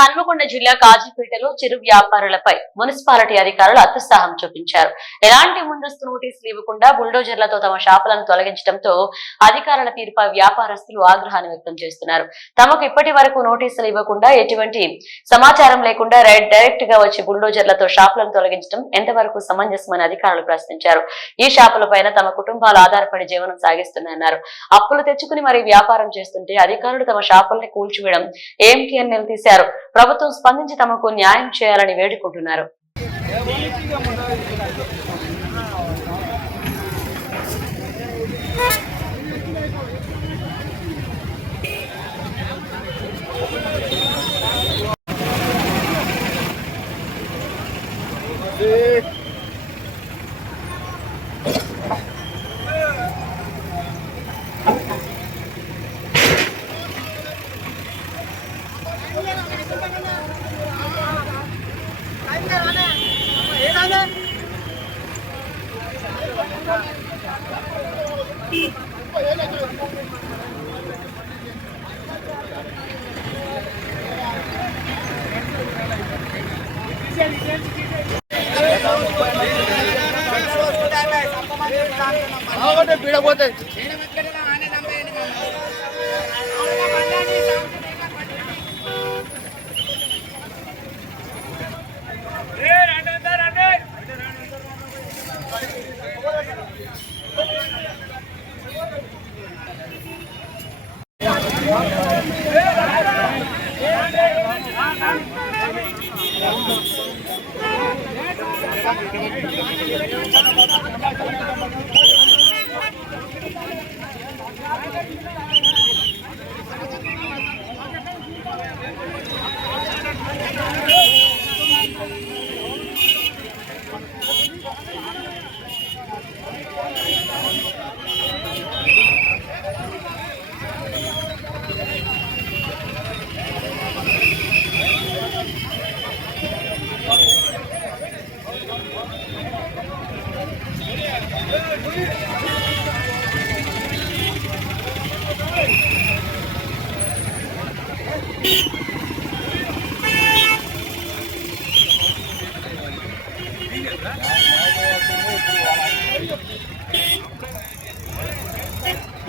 హన్మకొండ జిల్లా కాజీపేటలో చిరు వ్యాపారులపై మున్సిపాలిటీ అధికారులు అత్యుత్సాహం చూపించారు. ఎలాంటి ముందస్తు నోటీసులు ఇవ్వకుండా బుల్డోజర్లతో తమ షాపులను తొలగించడంతో అధికారుల తీరుపై వ్యాపారస్తులు ఆగ్రహాన్ని వ్యక్తం చేస్తున్నారు. తమకు ఇప్పటి వరకు నోటీసులు ఇవ్వకుండా ఎటువంటి సమాచారం లేకుండా డైరెక్ట్ గా వచ్చి బుల్డోజర్లతో షాపులను తొలగించడం ఎంతవరకు సమంజసమని అధికారులు ప్రశ్నించారు. ఈ షాపులపైన తమ కుటుంబాలు ఆధారపడి జీవనం సాగిస్తున్నాయన్నారు. అప్పులు తెచ్చుకుని మరీ వ్యాపారం చేస్తుంటే అధికారులు తమ షాపుల్ని కూల్చివేయడం ఏమిటి అని నిలదీశారు. ప్రభుత్వం స్పందించి తమకు న్యాయం చేయాలని వేడుకుంటున్నారు. పీడపోతే